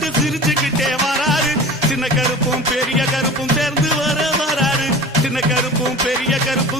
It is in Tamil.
போட்டு சிரிச்சுக்கிட்டே வராரு. சின்ன கருப்பும் பெரிய கருப்பும் சேர்ந்து வராரு. சின்ன கருப்பும் பெரிய கருப்பும்